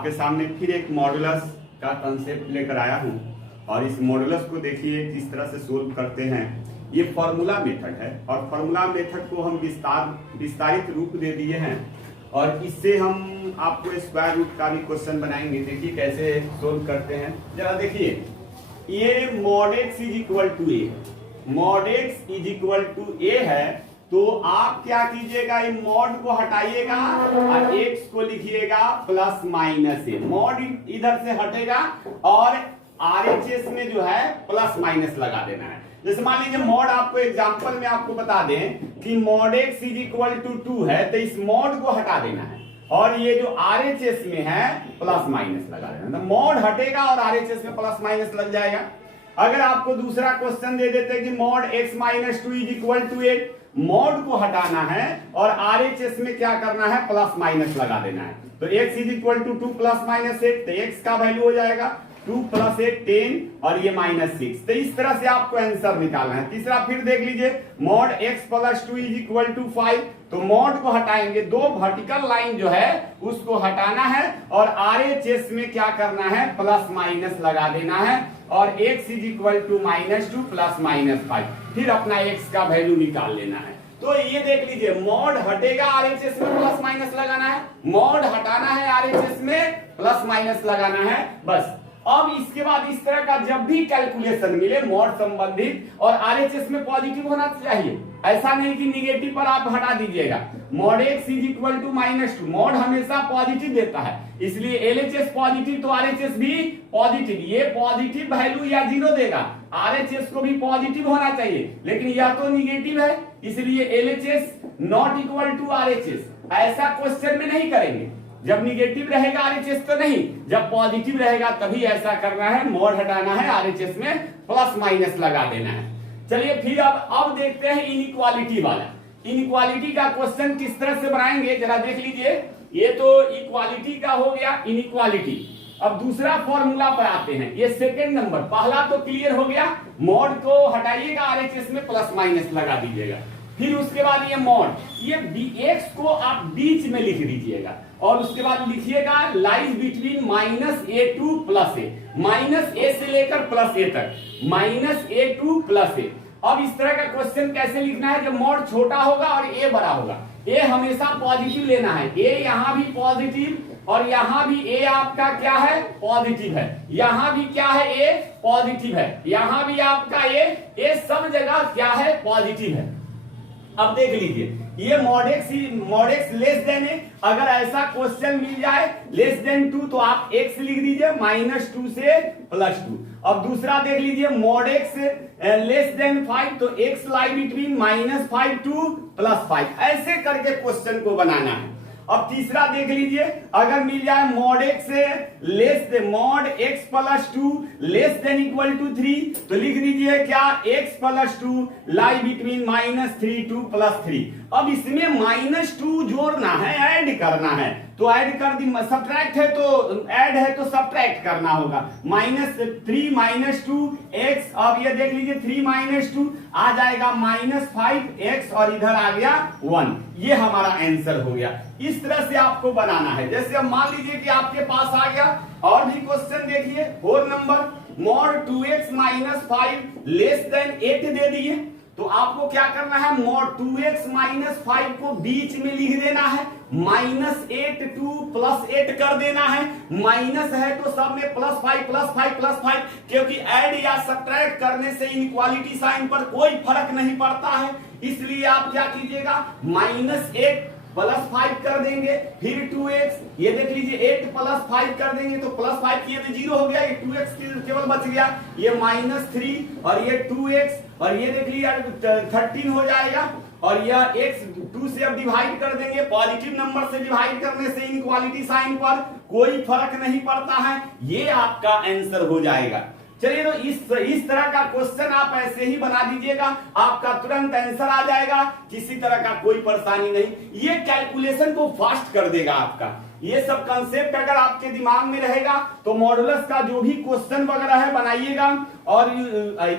आपके सामने फिर एक मॉडुलस का कंसेप्ट लेकर आया हूं और इस मॉडुलस को देखिए किस तरह से सोल्व करते हैं। ये फॉर्मूला मेथड है और फॉर्मूला मेथड को हम विस्तारित रूप दे दिए हैं और इससे हम आपको स्क्वायर रूट का भी क्वेश्चन बनाएंगे। देखिए कैसे सोल्व करते हैं, जरा देखिए। ये mod x is equal to a, mod x is equal to a है, तो आप क्या कीजिएगा, ये मॉड को हटाइएगा और x को लिखिएगा प्लस माइनस ए। मॉड इधर से हटेगा और RHS में जो है प्लस माइनस लगा देना है। जैसे मान लीजिए मॉड, आपको एग्जांपल में आपको बता दें कि mod x is equal to 2 है, तो इस मॉड को हटा देना है और ये जो RHS में है प्लस माइनस लगा देना। तो मॉड हटेगा और RHS में प्लस माइनस लग जाएगा। अगर आपको दूसरा क्वेश्चन दे देते कि mod x minus 2 is equal to 8, mod को हटाना है और RHS में क्या करना है, प्लस माइनस लगा देना है। तो x is equal to 2 plus minus 8, तो x का वैल्यू हो जाएगा 2 प्लस 8 10 और ये -6। तो इस तरह से आपको आंसर निकालना है। तीसरा फिर देख लीजिए, mod x plus 2 is equal to 5, तो मॉड को हटाएंगे, दो वर्टिकल लाइन जो है उसको हटाना है और RHS में क्या करना है, प्लस माइनस लगा देना है और x is equal to -2 plus -5, फिर अपना x का वैल्यू निकाल लेना है। तो ये देख लीजिए, मॉड हटेगा RHS में प्लस माइनस लगाना है, मॉड हटाना है RHS में प्लस माइनस लगाना है, बस। अब इसके बाद इस तरह का जब भी कैलकुलेशन मिले मॉड संबंधित और RHS में पॉजिटिव होना चाहिए, ऐसा नहीं कि निगेटिव पर आप हटा दीजिएगा। Mod x is equal to -2, mod हमेशा पॉजिटिव देता है, इसलिए LHS पॉजिटिव तो RHS भी पॉजिटिव। ये पॉजिटिव वैल्यू या 0 देगा, RHS को भी पॉजिटिव होना चाहिए, लेकिन यह तो निगेटिव है, इसलिए LHS not equal to RHS। ऐसा क्वेश्चन में नहीं करेंगे, जब निगेटिव रहेगा RHS तो नहीं, जब पॉजिटिव रहेगा तभी ऐसा करना है, मॉड हटाना है, RHS में प्लस माइनस लगा देना है। चलिए फिर अब देखते हैं इनइक्वालिटी वाला। इनइक्वालिटी का क्वेश्चन किस तरह से बनाएंगे, जरा देख लीजिए। ये तो इक्वालिटी का हो गया, इनइक्वालिटी। अब दूसरा फॉर्मूला पर आते हैं, ये सेकंड नंबर। पहला तो क्लियर हो गया, मॉड को हटाइएगा, RHS में प्लस माइनस लगा दीजिएगा। फिर उसके बाद ये मॉड, ये x को आप बीच में लिख दीजिएगा और उसके बाद लिखिएगा lies between -a2 plus a, -a से लेकर +a तक, -a2 प्लस a। अब इस तरह का क्वेश्चन कैसे लिखना है, जब मॉड छोटा होगा और a बड़ा होगा, a हमेशा पॉजिटिव लेना है, a यहाँ भी पॉजिटिव और यहाँ भी a आपका क्या है, पॉजिटिव है, यहाँ भी क्या है, a पॉजिटिव है, यहाँ भी आपका a सब जगह क्या है, पॉजिटिव है। अब देख लीजिए, ये मॉड x लेस देन ए, अगर ऐसा क्वेश्चन मिल जाए लेस देन 2 तो आप x लिख दीजिए -2 से +2। अब दूसरा देख लीजिए, मॉड x लेस देन 5, तो x लाई बिटवीन -5 टू +5, ऐसे करके क्वेश्चन को बनाना है। अब तीसरा देख लीजिए, अगर मिल जाए mod x mod x plus 2 less than equal to 3, तो लिख दीजिए क्या, x plus 2 lie between -3 to +3। अब इसमें -2 जोड़ना है, ऐड करना है, तो ऐड कर दी, सब्ट्रैक्ट है तो ऐड है तो सब्ट्रैक्ट करना होगा। -3 -2 x, अब ये देख लीजिए 3 -2 आ जाएगा -5x और इधर आ गया 1, ये हमारा आंसर हो गया। इस तरह से आपको बनाना है। जैसे अब मान लीजिए कि आपके पास आ गया और भी क्वेश्चन देखिए, 4 number, mod 2x - 5 less than 8 दे दिए, तो आपको क्या करना है, मॉड 2x - 5 को बीच में लिख देना है, -8 टू +8 कर देना है, माइनस है तो सब में +5 क्योंकि ऐड या सब्ट्रैक्ट करने से इनइक्वालिटी साइन पर कोई फर्क नहीं पड़ता है, इसलिए आप क्या कीजिएगा, -8 +5 कर देंगे, फिर 2x, ये देख लीजिए 8 + 5 कर देंगे तो +5 किए तो 0 हो गया, ये 2x केवल बच गया, ये -3 और ये 2x और ये देख लीजिए 13 हो जाएगा और यह x 2 से अब डिवाइड कर देंगे, पॉजिटिव नंबर से डिवाइड करने से इनइक्वालिटी साइन पर कोई फर्क नहीं पड़ता है, ये आपका आंसर हो जाएगा। चलिए, तो इस तरह का क्वेश्चन आप ऐसे ही बना दीजिएगा, आपका तुरंत आंसर आ जाएगा, किसी तरह का कोई परेशानी नहीं। ये कैलकुलेशन को फास्ट कर देगा आपका। ये सब कंसेप्ट अगर आपके दिमाग में रहेगा तो मॉडुलस का जो भी क्वेश्चन वगैरह है बनाइएगा और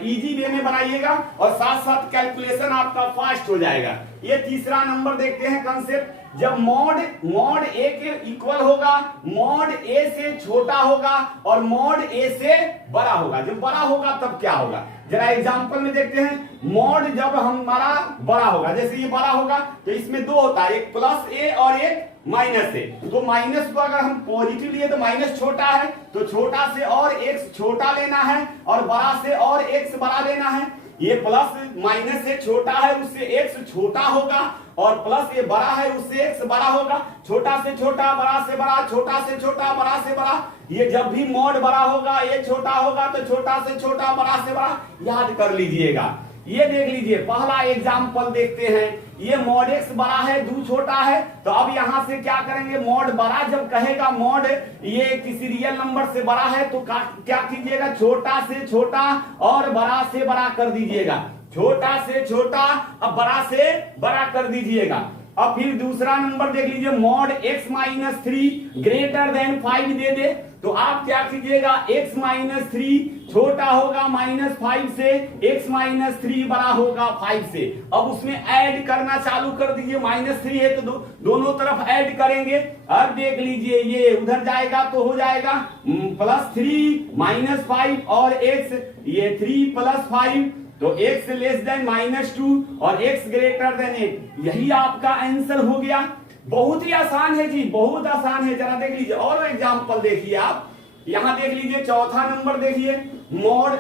इजी वे में बनाइएगा और साथ साथ कैलकुलेशन आपका फास्ट हो जाएगा। ये तीसरा नंबर देखते हैं कंसेप्ट। जब मॉड ए के इक्वल होगा, मॉड ए से छोटा होगा और मॉड ए से बड़ा होगा। जब बड़ा होगा तब क्या होगा, जरा एग्जांपल में देखते हैं। मॉड जब हमारा बड़ा होगा, जैसे ये बड़ा होगा तो इसमें दो होता है, एक प्लस ए और एक माइनस ए। तो माइनस को अगर हम पॉजिटिव लिए तो माइनस छोटा है, तो छोटा से और एक्स छोटा लेना है और बड़ा से और एक्स बड़ा लेना है। ये प्लस माइनस से छोटा है उससे एक्स छोटा होगा और प्लस ये बड़ा है उससे एक्स बड़ा होगा। छोटा से छोटा, बड़ा से बड़ा, छोटा से छोटा, बड़ा से बड़ा। ये जब भी मॉड बड़ा होगा, ये छोटा होगा तो छोटा से छोटा, बड़ा से बड़ा याद कर लीजिएगा। ये देख लीजिए, पहला एग्जाम्पल देखते हैं। ये मॉड एक्स बड़ा है, दो छोटा है, तो अब यहां से क्या करेंगे, मॉड बड़ा जब कहेगा, मॉड ये किसी रियल नंबर से बड़ा है तो क्या कीजिएगा, छोटा से छोटा और बड़ा से बड़ा कर दीजिएगा। छोटा से छोटा अब बड़ा से बड़ा कर दीजिएगा। अब फिर दूसरा नंबर देख लीजिए, mod x minus 3 greater than 5 दे दे, तो आप क्या कीजिएगा, x माइनस 3 छोटा होगा माइनस 5 से, x माइनस 3 बड़ा होगा 5 से। अब उसमें ऐड करना चालू कर दीजिए, माइनस 3 है तो दोनों तरफ ऐड करेंगे। अब देख लीजिए, ये उधर जाएगा तो हो जाएगा प्लस 3 माइनस 5 और x, ये 3 प्लस 5 तो x लेस देन माइनस 2 और x ग्रेटर देन 8। यही आपका आंसर हो गया। बहुत ही आसान है जी, बहुत आसान है। जरा देख लीजिए और एग्जांपल देखिए आप, यहां देख लीजिए चौथा नंबर देखिए, मॉड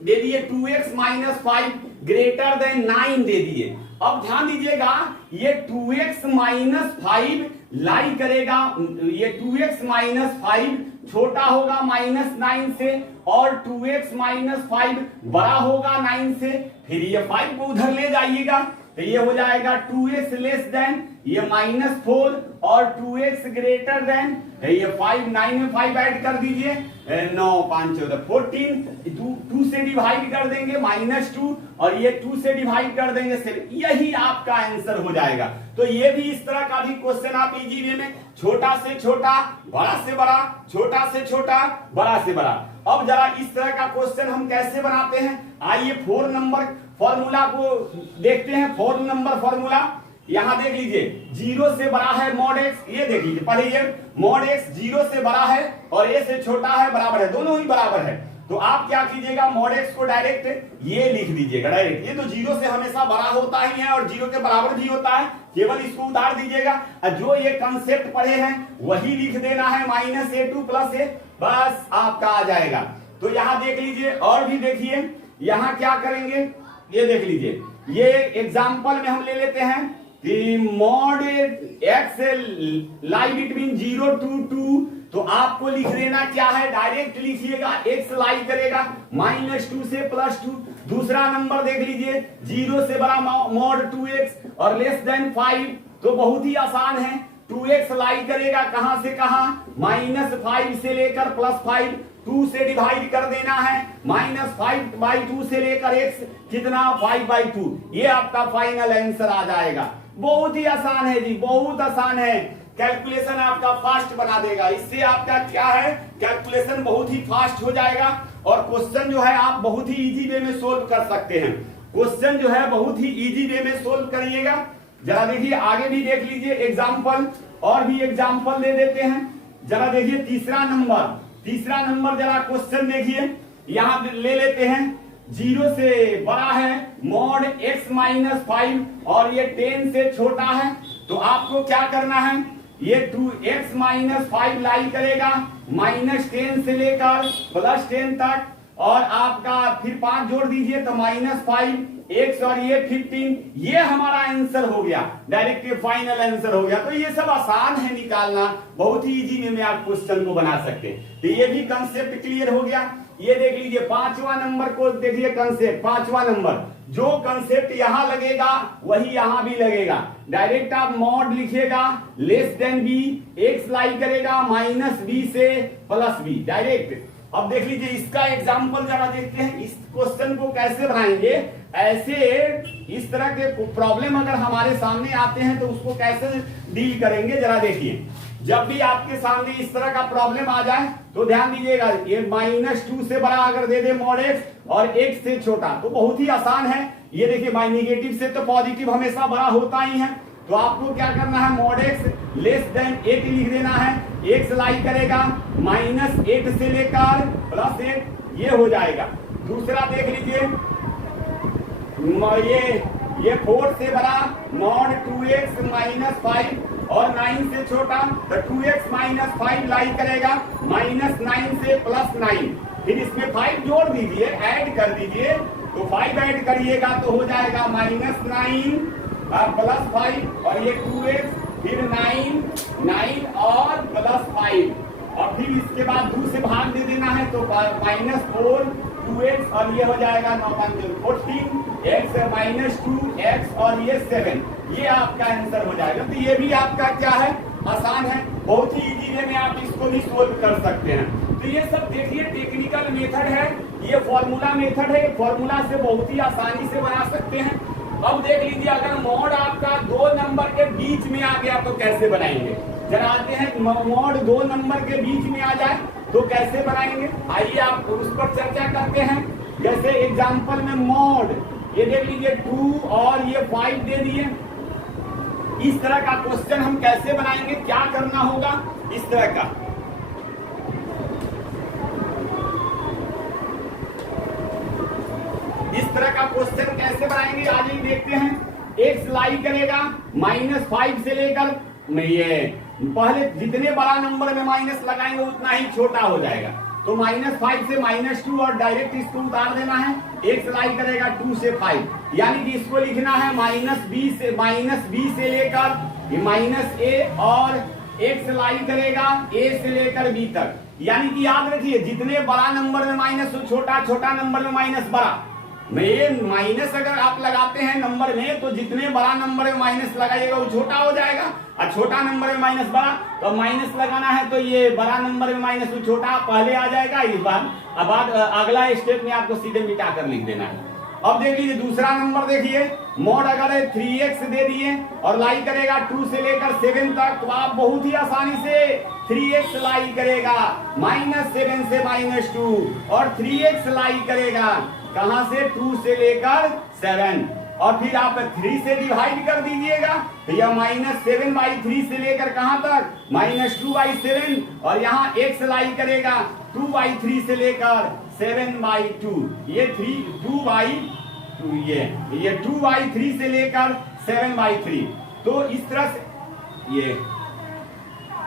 दे दिए 2x माइनस 5 ग्रेटर देन 9 दे दिए। अब ध्यान दीजिएगा, ये 2x माइनस 5 लाई करेगा, ये 2x माइनस 5 छोटा होगा माइनस 9 से और 2x माइनस 5 बड़ा होगा 9 से। फिर ये 5 को उधर ले जाइएगा तो ये हो जाएगा 2x लेस देन ये माइनस 4 और 2x ग्रेटर देन ये 5, 9 में 5 ऐड कर दीजिए, 9 5 14 14, 2 से डिवाइड कर देंगे माइनस 2 और ये 2 से डिवाइड कर देंगे 7। यही आपका आंसर हो जाएगा। तो ये भी इस तरह का भी क्वेश्चन आप इजी वे में, छोटा से छोटा, बड़ा से बड़ा, छोटा से छोटा, बड़ा से बड़ा। अब जरा इस तरह का क्वेश्चन हम कैसे बनाते हैं, आइए 4 नंबर फॉर्मूला को देखते हैं। 4 नंबर फॉर्मूला यहां देख लीजिए, 0 से बड़ा है मॉड एक्स, ये देख लीजिए पहले ये मॉड एक्स 0 से बड़ा है और ए से छोटा है, बराबर है, दोनों ही बराबर है। तो आप क्या कीजिएगा, मॉड एक्स को डायरेक्ट ये लिख दीजिएगा डायरेक्ट। ये तो 0 से हमेशा बड़ा होता ही है और 0 के बराबर भी होता है, केवल इसको उतार दीजिएगा। जो ये कंसेप्ट पढ़े हैं वही लिख देना है, माइनस a2 प्लस ए, बस आपका आ जाएगा। तो यहां देख लीजिए और भी देखिए, यहां क्या करेंगे, ये देख लीजिए, ये एग्जाम्पल में हम ले लेते हैं कि mod x lie between 0 to 2, तो आपको लिख देना क्या है, डायरेक्ट लिखिएगा, एक्स लाई करेगा माइनस 2 से प्लस 2। दूसरा नंबर देख लीजिए, 0 से बड़ा मॉड 2x और लेस देन 5, तो बहुत ही आसान है, 2x लाई करेगा कहां से कहां, माइनस 5 से लेकर प्लस 5, 2 से डिवाइड कर देना है, माइनस 5/2 से लेकर x कितना 5/2। ये आपका फाइनल आंसर आ जाएगा। बहुत ही आसान है जी, बहुत आसान है। कैलकुलेशन आपका फास्ट बना देगा, इससे आपका क्या है, कैलकुलेशन बहुत ही फास्ट हो जाएगा और क्वेश्चन जो है आप बहुत ही इजी वे में सोल्व कर सकते हैं। क्वेश्चन जो है बहुत ही इजी वे में सोल्व करिएगा। जरा देखिए आगे भी देख लीजिए एग्जाम्पल, और भी एग्जाम्पल दे देते हैं। जरा देखिए तीसरा नंबर जरा क्वेश्चन देखिए, यहां ले लेते हैं, 0 से बड़ा है मॉड x माइनस 5 और ये 10 से छोटा है, तो आपको क्या करना है, ये 2x माइनस 5 लाई करेगा माइनस 10 से लेकर प्लस 10 तक और आपका फिर 5 जोड़ दीजिए तो माइनस 5 x और ये 15, ये हमारा आंसर हो गया, डायरेक्ट फाइनल आंसर हो गया। तो ये सब आसान है निकालना, बहुत ही इजी वे में आप क्वेश्चन को बना सकते हैं। तो ये भी कंसेप्ट क्लियर हो गया। ये देख लीजिए 5वां नंबर को देखिए, कंसेप्ट 5वां नंबर, जो कंसेप्ट यहां लगेगा वही यहां भी लगेगा। डायरेक्ट आप मॉड लिखिएगा less than B, x lie करेगा माइनस बी से प्लस बी डायरेक्ट। अब देख लीजिए इसका एग्जाम्पल जरा देखते हैं, इस क्वेश्चन को कैसे बनाएंगे। ऐसे इस तरह के प्रॉब्लम अगर हमारे सामने आते हैं तो उसको कैसे डील करेंगे, जरा देखिए। जब भी आपके सामने इस तरह का प्रॉब्लम आ जाए तो ध्यान दीजिएगा, ये -2 से बड़ा अगर दे दे मॉड एक्स और x से छोटा, तो बहुत ही आसान है। ये देखिए नेगेटिव से तो पॉजिटिव हमेशा बड़ा होता ही है, तो आपको क्या करना है, मॉड एक्स लेस देन 8 लिख देना है। x लाई करेगा -8 से लेकर +8, ये हो जाएगा। दूसरा देख लीजिए, ये 4 से बड़ा मॉड 2x -5 और 9 से छोटा, तो 2x -5 लाई करेगा -9 से +9, फिर इसमें 5 जोड़ दीजिए, ऐड कर दीजिए, तो 5 ऐड करिएगा तो हो जाएगा -9 +5 और ये 2x, फिर 9 और +5, और फिर इसके बाद 2 से भाग दे देना है तो -4 2x और ये हो जाएगा 9 14 x -2 x और ये 7, ये आपका आंसर हो जाएगा। तो ये भी आपका क्या है, आसान है, बहुत ही इजी वे में आप इसको भी सोल्व कर सकते हैं। तो ये सब देखिए टेक्निकल मेथड है, ये फॉर्मूला मेथड है, फॉर्मूला से बहुत ही आसानी से बना सकते हैं। अब देख लीजिए, अगर मॉड आपका 2 नंबर के बीच में आ गया तो कैसे बनाएंगे, जरा आते हैं, मॉड 2 नंबर के बीच में आ जाए तो कैसे बनाएंगे, आइए आप उस पर चर्चा करते हैं। जैसे एग्जांपल में मॉड, ये देख लीजिए 2 और ये 5 दे दिए, इस तरह का क्वेश्चन हम कैसे बनाएंगे, क्या करना होगा इस तरह का। इस तरह का क्वेश्चन कैसे बनाएंगे आज ही देखते हैं। x लाई करेगा -5 से लेकर, ये पहले जितने बड़ा नंबर में माइनस लगाएंगे उतना ही छोटा हो जाएगा, तो -5 से -2 और डायरेक्ट इसको उतार देना है। x लाई करेगा 2 से 5, यानी कि इसको लिखना है -b से लेकर -a और x लाई करेगा a से लेकर b तक, यानी कि याद रखिए जितने बड़ा नंबर में माइनस हो छोटा, छोटा नंबर में माइनस बड़ा। में माइनस अगर आप लगाते हैं नंबर में तो जितने बड़ा नंबर में माइनस लगाइएगा वो छोटा हो जाएगा, और छोटा नंबर में माइनस बड़ा, तो माइनस लगाना है तो ये बड़ा नंबर में माइनस वो छोटा पहले आ जाएगा, इस बार अब अगला स्टेप में आपको सीधे मिटा कर लिख देना है। अब देख लीजिए दूसरा नंबर, देखिए मॉड अगर 3x दे दिए और लाई करेगा 2 से लेकर 7 तक, तो आप बहुत ही आसानी से 3x लाई करेगा -7 से -2 और 3x लाई करेगा कहां से, 2 से लेकर 7, और फिर आप 3 से डिवाइड कर दीजिएगा, तो यह -7/3 से लेकर कहां तक, -2/7, और यहाँ x लाई करेगा 2/3 से लेकर 7/2, ये 2/2, ये 2/3 से लेकर 7/3। तो इस तरह से ये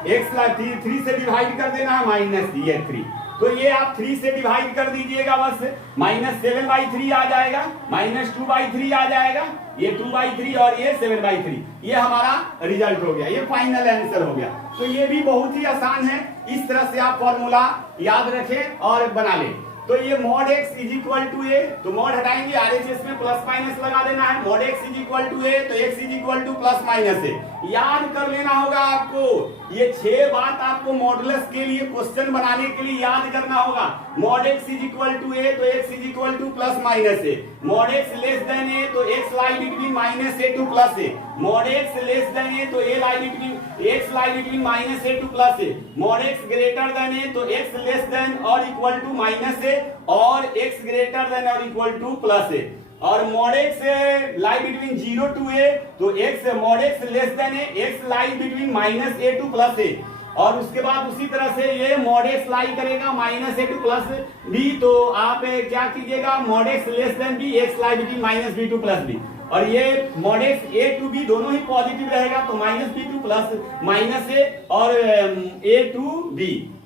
x 3 से डिवाइड कर देना है -3, तो ये आप 3 से डिवाइड कर दीजिएगा, बस -7/3 आ जाएगा, -2/3 आ जाएगा, ये 2/3 और ये 7/3, ये हमारा रिजल्ट हो गया, ये फाइनल आंसर हो गया। तो ये भी बहुत ही आसान है, इस तरह से आप फॉर्मूला याद रखें और बना लें। तो ये मॉड x = a, तो मॉड हटाएंगे, RHS में प्लस माइनस लगा देना है, मॉड x = a, तो x = +- a, याद कर लेना होगा आपको। ये 6 बात आपको मॉडुलस के लिए क्वेश्चन बनाने के लिए याद करना होगा। मॉड x = a, तो x = +- a, mod x less than a, तो x lie between -a to +a, mod x less than a, तो x lie between -a to +a, mod x greater than a, तो x less than और equal to -a और x greater than और equal to +a, और mod x lie between 0 to a, तो x mod x less than a, x lie between -a to +a, और उसके बाद उसी तरह से ये मॉड x लाई करेगा -a to +b, तो आप क्या कीजिएगा, mod x less than b, x lie between -b to +b, और ये mod x a to b दोनों ही पॉजिटिव रहेगा, तो -b to +-a और a to b,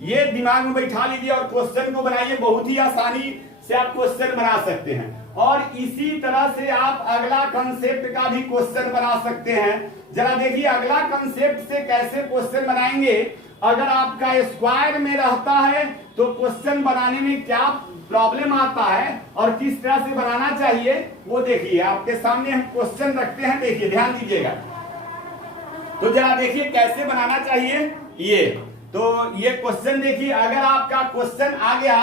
ये दिमाग में बैठा लीजिए और क्वेश्चन को बनाइए, बहुत ही आसानी से आप क्वेश्चन बना सकते हैं। और इसी तरह से आप अगला कंसेप्ट का भी क्वेश्चन बना सकते हैं। जरा देखिए अगला कंसेप्ट से कैसे क्वेश्चन बनाएंगे। अगर आपका स्क्वायर में रहता है तो क्वेश्चन बनाने में क्या प्रॉब्लम आता है और किस तरह से बनाना चाहिए वो देखिए, आपके सामने हम क्वेश्चन रखते हैं, देखिए ध्यान दीजिएगा। तो जरा देखिए कैसे बनाना चाहिए ये, तो ये क्वेश्चन देखिए, अगर आपका क्वेश्चन आ गया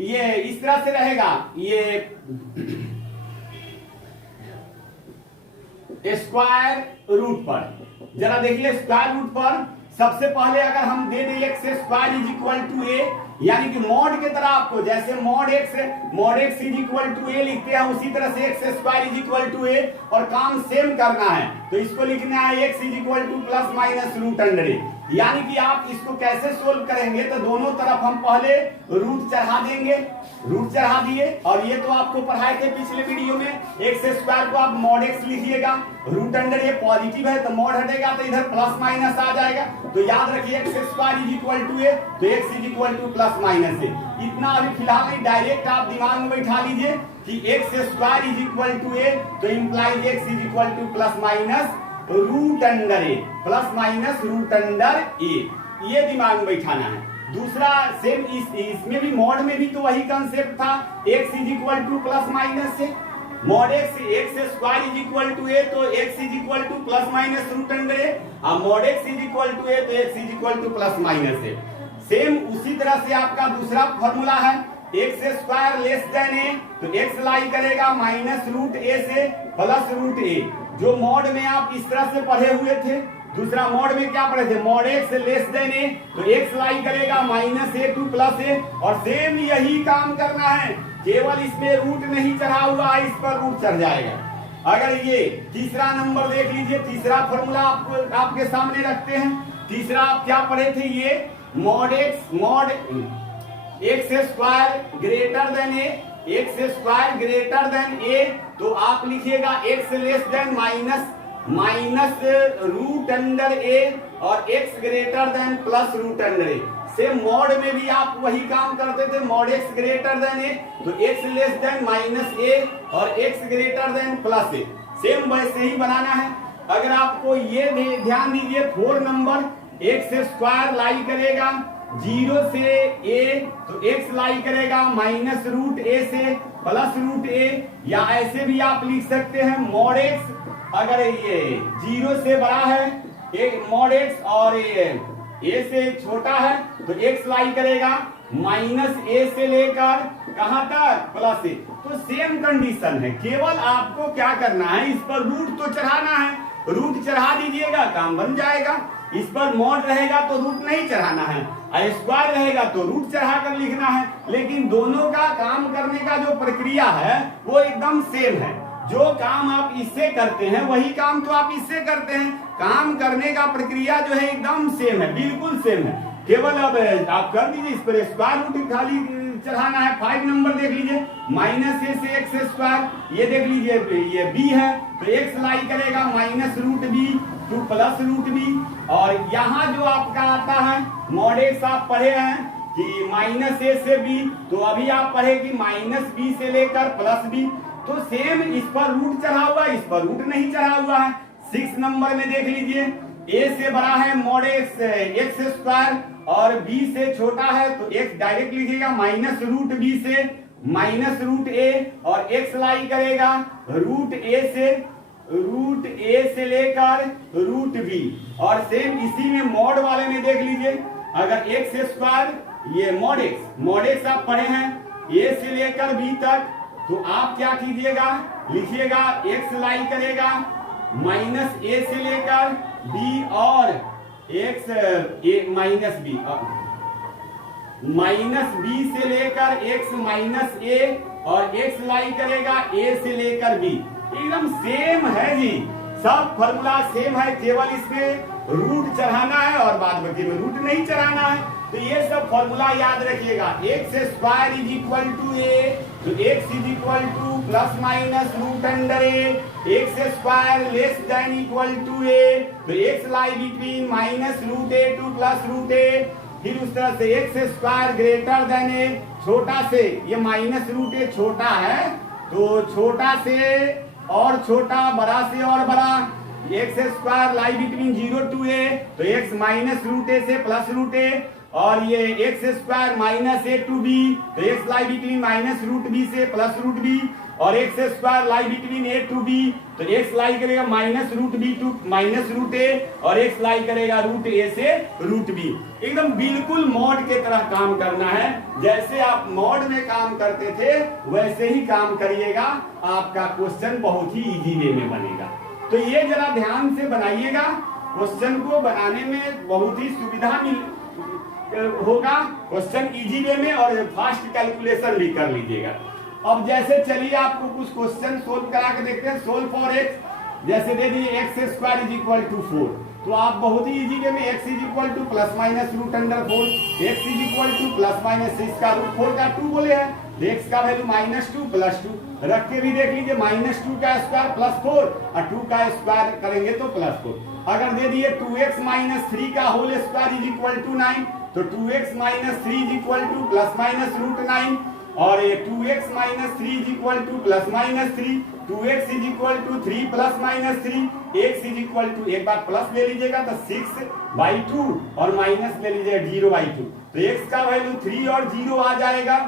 ये इस तरह से रहेगा, ये स्क्वायर रूट पर, जरा देखिए स्क्वायर रूट पर सबसे पहले अगर हम दे दें x square is equal to a, यानी कि मॉड के तरह आपको जैसे mod x is equal to a लिखते हैं, उसी तरह से x square is equal to a, और काम सेम करना है। तो इसको लिखना है x is equal to plus minus root under a, यानी कि आप इसको कैसे सोल्व करेंगे, तो दोनों तरफ हम पहले रूट चढ़ा देंगे, रूट चढ़ा दिए, और ये तो आपको पढ़ाए थे पिछले वीडियो में, एक्स स्क्वायर को आप मॉड एक्स लिखिएगा, रूट अंडर ए पॉजिटिव है तो मॉड हटेगा तो इधर प्लस माइनस आ जाएगा। तो याद रखिए x square is equal to a, तो x is equal to plus minus a. इतना अभी फिलहाल नहीं, डायरेक्ट आप दिमाग में बैठा लीजिए कि x square is equal to a, तो implies x is equal to plus minus root under a, plus minus root under a, ये दिमाग में बैठाना है। दूसरा सेम इसमें भी मॉड में भी तो वही कंसेप्ट था, x is equal to plus minus से, mod x square is equal to a, तो x is equal to plus minus root under a, और mod x is equal to a, तो x is equal to plus minus a. Same उसी तरह से आपका दूसरा formula है, x square less than a, तो एक्स लाई करेगा माइनस रूट ए से प्लस रूट ए, जो मॉड में आप इस तरह से पढ़े हुए थे। दूसरा मॉड में क्या पढ़े थे, mod x less than a, तो एक्स लाई करेगा माइनस ए टू प्लस ए, और सेम यही काम करना है, केवल इसमें रूट नहीं चढ़ा हुआ है, इस पर रूट चढ़ जाएगा। अगर ये तीसरा नंबर देख लीजिए, तीसरा फॉर्मूला आपको आपके सामने रखते हैं। तीसरा आप क्या पढ़े थे, ये mod x square greater than a, x square greater than a, तो आप लिखिएगा x less than minus root under a, और x greater than plus root under a. Same mod में भी आप वही काम करते थे, mod x greater than a, तो x less than minus a और x greater than plus a, same वैसे ही बनाना है। अगर आपको ये ध्यान दीजिए, 4 नंबर एक्स स्क्वायर लाई करेगा 0 से a, तो x लाई करेगा माइनस रूट a से प्लस रूट a, या ऐसे भी आप लिख सकते हैं मॉड x, अगर ये 0 से बड़ा है एक मॉड x और ये a से छोटा है, तो x लाई करेगा माइनस a से लेकर कहां तक प्लस a। तो सेम कंडीशन है, केवल आपको क्या करना है, इस पर रूट तो चढ़ाना है, रूट चढ़ा दीजिएगा काम बन जाएगा। इस पर मॉड रहेगा तो रूट नहीं चढ़ाना है, स्क्वायर रहेगा तो रूट चढ़ा कर लिखना है, लेकिन दोनों का काम करने का जो प्रक्रिया है वो एकदम सेम है। जो काम आप इससे करते हैं वही काम तो आप इससे करते हैं, काम करने का प्रक्रिया जो है एकदम सेम है, बिल्कुल सेम है। केवल अब आप कर दीजिए, इस पर स्क्वायर रूट खाली चढ़ाना है। 5 नंबर देख लीजिए, माइनस ए से एक्स स्क्वायर, ये देख लीजिए ये बी है, तो एक्स लाई करेगा minus root b to plus root b, और यहाँ जो आपका आता है मॉड एक्स आप पढ़े हैं कि माइनस ए से बी, तो अभी आप पढ़े कि माइनस बी से लेकर प्लस बी, तो सेम इस पर रूट चढ़ा हुआ है, इस पर रूट नहीं चढ़ा हुआ है। 6 नंबर में देख लीजिए, a से बड़ा है मॉड एक्स स्क्वायर और b से छोटा है, तो x डायरेक्ट लिखिएगा माइनस रूट b से माइनस रूट a, और x लाई करेगा रूट a से लेकर रूट b, और सेम इसी में मॉड वाले में देख लीजिए, अगर एक्स स्क्वायर ये मॉड एक्स आप पढ़े हैं a से लेकर b तक, तो आप क्या कीजिएगा, लिखिएगा x लाई करेगा माइनस a से लेकर b, और x minus b, minus b से लेकर x माइनस a, और x लाई करेगा a से लेकर b, एकदम सेम है जी, सब फॉर्मूला सेम है, केवल इसमें रूट चढ़ाना है और बाद बाकी में रूट नहीं चढ़ाना है। तो ये सब फॉर्मूला याद रखिएगा, x square is equal to a, तो x is equal to plus minus root under a, x square less than equal to a, तो x lie between minus root a to plus root a, फिर उस तरह से x square greater than a, छोटा से ये minus root ए छोटा है, तो छोटा से और छोटा, बड़ा से और बड़ा, x square lie between 0 to a, तो एक्स माइनस रूट ए से प्लस रूट ए, और ये x square minus a to b, तो x lie between minus root b से प्लस रूट बी, और x square lie between a to b, तो x lie करेगा minus root b to minus root a, और x lie करेगा root ए से root B. एकदम बिल्कुल मॉड के तरह काम करना है, जैसे आप मॉड में काम करते थे वैसे ही काम करिएगा, आपका क्वेश्चन बहुत ही इजी वे में बनेगा। तो ये जरा ध्यान से बनाइएगा, क्वेश्चन को बनाने में बहुत ही सुविधा होगा, क्वेश्चन इजी वे में और फास्ट कैलकुलेशन भी कर लीजिएगा। अब जैसे चलिए आपको कुछ क्वेश्चन सोल्व करा के देखते हैं। सोल्व फॉर एक्स, जैसे दे दिए x square is equal to 4, तो आप बहुत ही इजी वे में x is equal to plus minus root under 4, x is equal to plus minus इसका रूट 4 का 2 बोले हैं, एक्स का वैल्यू -2 प्लस 2 रख के भी देख लीजिए, -2 का स्क्वायर प्लस 4 और 2 का स्क्वायर करेंगे तो प्लस 4। अगर दे दिए 2x - 3 का whole square is equal to 9, तो 2x - 3 is equal to plus minus root 9, और ये 2x - 3 is equal to plus minus 3, 2x is equal to 3 plus minus 3, x is equal to, एक बार प्लस ले लीजिएगा तो 6/2 और माइनस ले लीजिएगा 0/2, तो x का वैल्यू 3 और 0 आ जाएगा।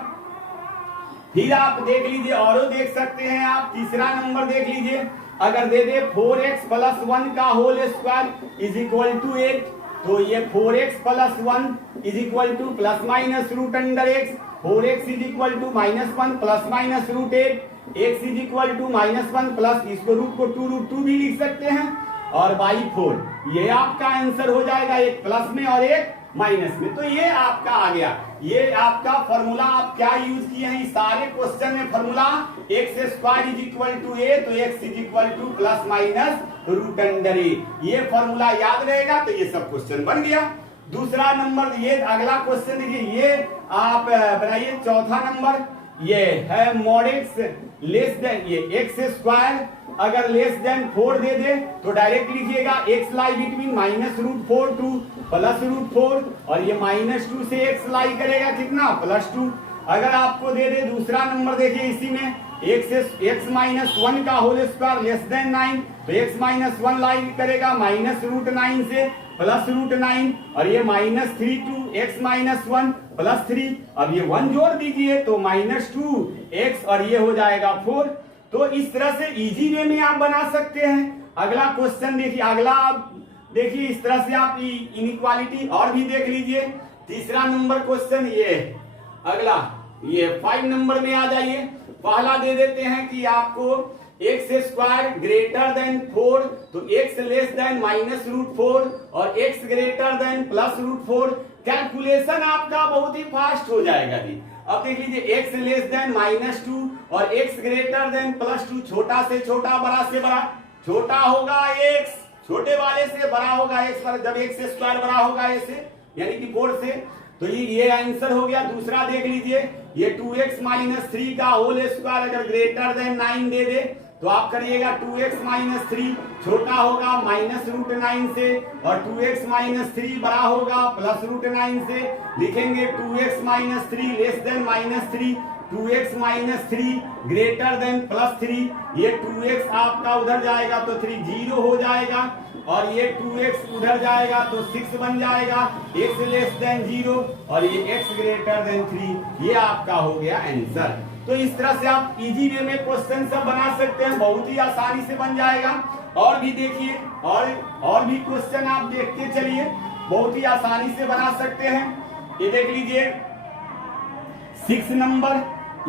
फिर आप देख लीजिए, और देख सकते हैं आप, तीसरा नंबर देख लीजिए, अगर दे दे 4x + 1 का whole square is equal to 8, तो ये 4x + 1 is equal to plus minus root under x, 4x is equal to -1 plus minus root 8, x is equal to -1 plus, इसको रूट को 2√2 भी लिख सकते हैं, और बाई 4, ये आपका आंसर हो जाएगा, एक प्लस में और एक माइनस में। तो ये आपका आ गया, ये आपका फॉर्मूला आप क्या यूज किए हैं, सारे क्वेश्चन में formula x square is equal to a, तो x is equal to plus minus root under a, ये फॉर्मूला याद रहेगा तो ये सब क्वेश्चन बन गया। दूसरा नंबर, ये अगला क्वेश्चन देखिए, ये आप बनाइए चौथा नंबर, ये है mod x लेस देन, ये x स्क्वायर अगर लेस देन 4 दे दे तो डायरेक्ट लिखिएगा x लाई बिटवीन -√4 टू +√4, और ये -2 से x लाई करेगा कितना +2। अगर आपको दे दे दूसरा नंबर, देखिए इसी में x -1 का होल स्क्वायर लेस देन 9, तो x -1 लाई करेगा -√9 से +√9, और ये -3 टू x -1 +3, अब ये 1 जोड़ दीजिए तो -2x, और ये हो जाएगा 4। तो इस तरह से इजी वे में आप बना सकते हैं। अगला क्वेश्चन देखिए, अगला आप देखिए, इस तरह से आप इनइक्वालिटी और भी देख लीजिए। तीसरा नंबर क्वेश्चन ये अगला, ये 5 नंबर में आ जाइए। पहला दे देते हैं कि आपको x स्क्वायर ग्रेटर देन 4, तो x लेस देन -√4 और x ग्रेटर देन +√4, कैलकुलेशन आपका बहुत ही फास्ट हो जाएगा जी। अब देख लीजिए, x लेस देन -2 और x ग्रेटर देन +2, छोटा से छोटा बड़ा से बड़ा, छोटा होगा x, छोटे वाले से बड़ा होगा x, पर जब x स्क्वायर बड़ा होगा a से, यानी कि 4 से, तो ये आंसर हो गया। दूसरा देख लीजिए, ये 2x - 3 का होल स्क्वायर अगर ग्रेटर देन 9 दे दे तो आप करिएगा 2x - 3 छोटा होगा -√9 से, और 2x - 3 बड़ा होगा +√9 से, लिखेंगे 2x - 3 less than -3, 2x - 3 greater than +3, ये 2x आपका उधर जाएगा तो 3 0 हो जाएगा, और ये 2x उधर जाएगा तो 6 बन जाएगा, x लेस देन 0 और ये x ग्रेटर देन 3, ये आपका हो गया आंसर। तो इस तरह से आप इजी वे में क्वेश्चन सब बना सकते हैं, बहुत ही आसानी से बन जाएगा। और भी देखिए, और भी क्वेश्चन आप देखते चलिए, बहुत ही आसानी से बना सकते हैं। ये देख लीजिए 6 नंबर,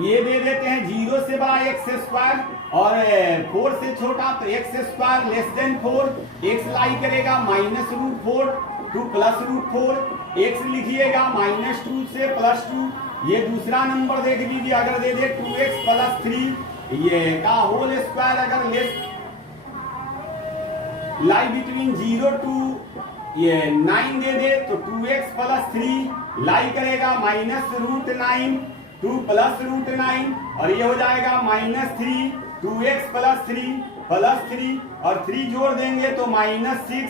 ये दे देते हैं 0 से बड़ा x स्क्वायर और 4 से छोटा, तो x square less then 4, x लाई करेगा -√4 टू +√4, x लिखिएगा -2 से +2। ये दूसरा नंबर देख लीजिए, अगर दे दे 2x + 3 ये का होल स्क्वायर अगर लेस लाई बिटवीन 0 टू ये 9 दे दे तो 2x + 3 लाई करेगा -√9 टू +√9, और ये हो जाएगा -3, 2x + 3 और 3 जोड़ देंगे तो -6,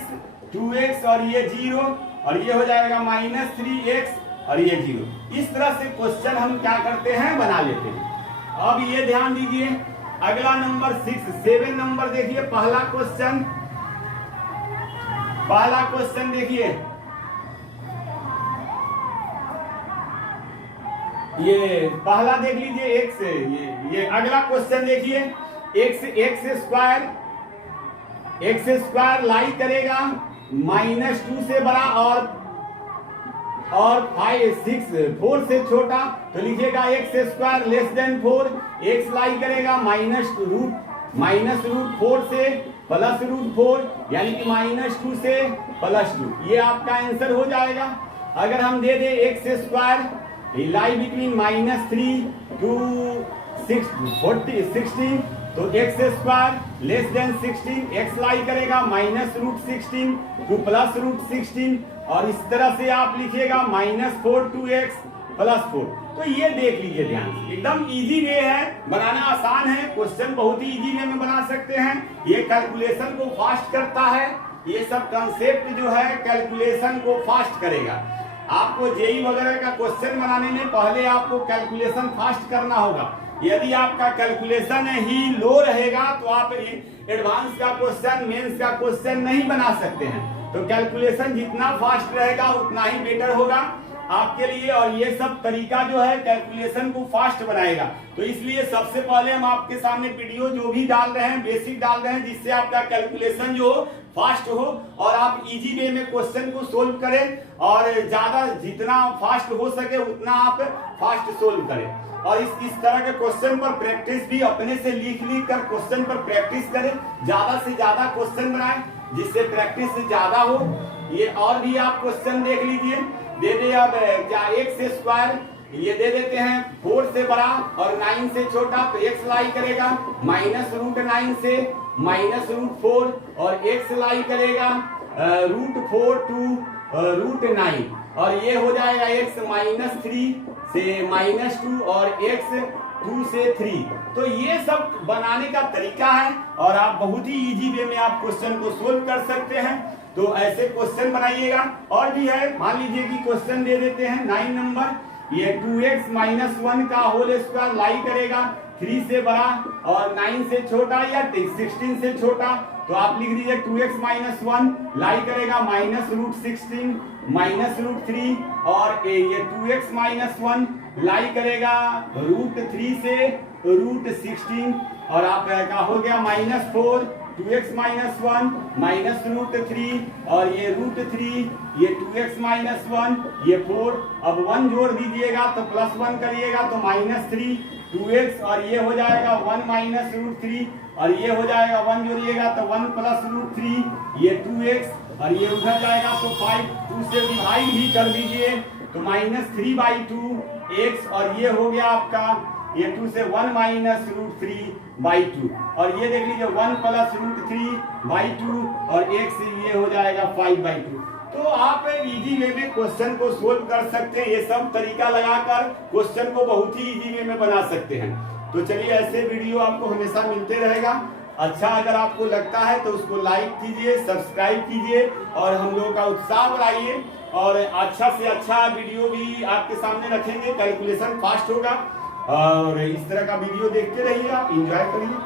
2x और ये 0, और ये हो जाएगा -3x और ये 0। इस तरह से क्वेश्चन हम क्या करते हैं, बना लेते हैं। अब ये ध्यान दीजिए, अगला नंबर 7 नंबर देखिए, पहला क्वेश्चन देखिए, ये पहला देख लीजिए x, ये अगला क्वेश्चन देखिए, x स्क्वायर लाई करेगा -2 से बड़ा और 4 से छोटा, तो लिखिएगा x square less then 4, x लाई करेगा -√4 से प्लस रूट 4 यानी कि -2 से +2, ये आपका आंसर हो जाएगा। अगर हम दे दे x square lie between -3 to 16, तो x square less than 16, x lie करेगा -√16 to +√16, और इस तरह से आप लिखिएगा -4 to x +4। तो ये देख लीजिए ध्यान से, एकदम इजी वे है, बनाना आसान है, क्वेश्चन बहुत ही इजी वे में बना सकते हैं। ये कैलकुलेशन को फास्ट करता है, ये सब कंसेप्ट जो है कैलकुलेशन को फास्ट करेगा। आपको जेई वगैरह का क्वेश्चन बनाने में पहले आपको कैलकुलेशन फास्ट करना होगा। यदि आपका कैलकुलेशन ही लो रहेगा तो आप एडवांस का क्वेश्चन, मेंस का क्वेश्चन नहीं बना सकते हैं। तो कैलकुलेशन जितना फास्ट रहेगा उतना ही बेटर होगा आपके लिए, और ये सब तरीका जो है कैलकुलेशन को फास्ट बनाएगा। तो इसलिए सबसे पहले हम आपके सामने वीडियो जो भी डाल रहे हैं, बेसिक डाल रहे हैं, जिससे आपका कैलकुलेशन जो हो फास्ट हो और आप इजी वे में क्वेश्चन को सोल्व करें, और ज्यादा जितना फास्ट हो सके उतना आप फास्ट सोल्व करें। और इस तरह के क्वेश्चन पर प्रैक्टिस भी अपने से लिख कर क्वेश्चन पर प्रैक्टिस करें, ज्यादा से ज्यादा क्वेश्चन बनाएं जिससे प्रैक्टिस ज्यादा हो। ये और भी आप क्वेश्चन देख लीजिए, दे दे अब क्या एक्स स्क्वायर, ये दे देते हैं 4 से बड़ा और 9 से छोटा, तो एक्स लाई करेगा -√9 से -√4, और एक्स लाई करेगा √4 to √9, और ये हो जाएगा एक्स -3 से -2 और एक्स 2 से 3। तो ये सब बनाने का तरीका है, और आप बहुत ही इजी वे में आप क्वेश्चन को सोल्व कर सकते हैं। तो ऐसे क्वेश्चन बनाइएगा। और भी है, मान लीजिए कि क्वेश्चन दे देते हैं 9 नंबर, ये 2x - 1 का होल स्क्वायर लाई करेगा 3 से बड़ा और 9 से छोटा या 16 से छोटा, तो आप लिख दीजिए 2x - 1 लाई करेगा -√16 -√3, और ये 2x - 1 लाई करेगा √3 से √16, और आप का हो गया -4, 2x - 1 -√3, और ये √3, ये 2x - 1, ये 4, अब 1 जोड़ दीजिएगा तो +1 करिएगा तो -3 2x, और ये हो जाएगा 1 -√3, और ये हो जाएगा 1 जोड़िएगा तो 1 +√3, ये 2x, और ये उधर जाएगा तो 5, 2 से डिवाइड भी कर दीजिए तो -3/2 x, और ये हो गया आपका ये 2 से 1 -√3/2, और ये देख लीजिए 1 +√3/2, और x से ये हो जाएगा 5/2। तो आप इजी वे में क्वेश्चन को सोल्व कर सकते हैं, ये सब तरीका लगाकर क्वेश्चन को बहुत ही इजी वे में बना सकते हैं। तो चलिए, ऐसे वीडियो आपको हमेशा मिलते रहेगा। अच्छा अगर आपको लगता है तो उसको लाइक कीजिए, सब्सक्राइब कीजिए, और हम लोगों का उत्साह बढ़ाइए, और अच्छा से अच्छा वीडियो भी आपके सामने रखेंगे, कैलकुलेशन फास्ट होगा, और इस तरह का वीडियो देखते रहिए, आप एंजॉय करिए।